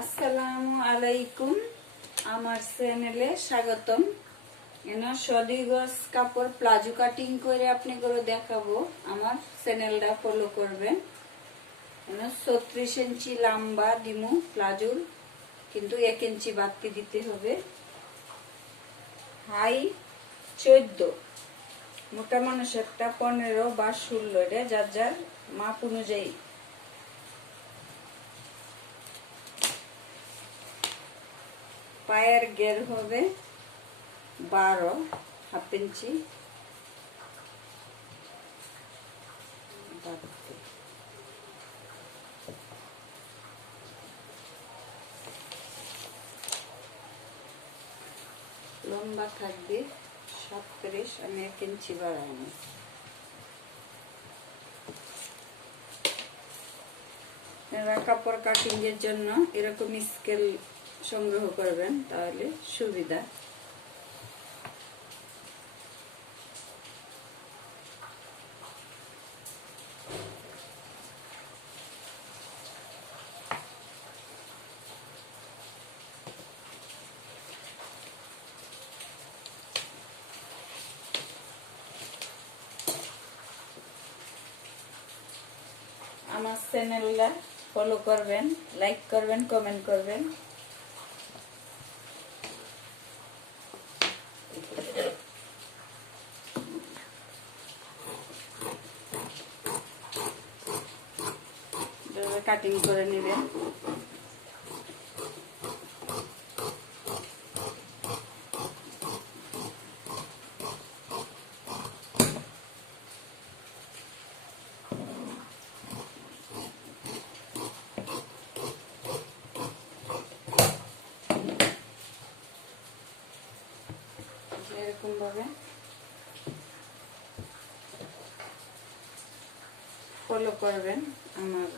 আসসালামু আলাইকুম, আমার চ্যানেলে স্বাগতম। এনা সদি গজ কাপড় প্লাজো কাটিং করে আপনি করে দেখাবো। আমার চ্যানেলটা ফলো করবেন। 36 ইঞ্চি লম্বা দিমু প্লাজোর, কিন্তু 1 ইঞ্চি বাড়তি দিতে হবে। হাই 14, মোটা মানুষেরটা 15 বা 16, এটা যার যার মাপ অনুযায়ী। পায়ের গের হবে 12 হাফ ইঞ্চি, লম্বা থাকবে 37, আমি 1 ইঞ্চি বাড়াইনি। কাপড় কাটিং এর জন্য এরকম স্কেল সংগ্রহ করবেন, তাহলে সুবিধা। আমার চ্যানেলটা ফলো করবেন, লাইক করবেন, কমেন্ট করবেন। কাটিং করে নেবেন। এরকম ভাবে ফলো করবেন আমার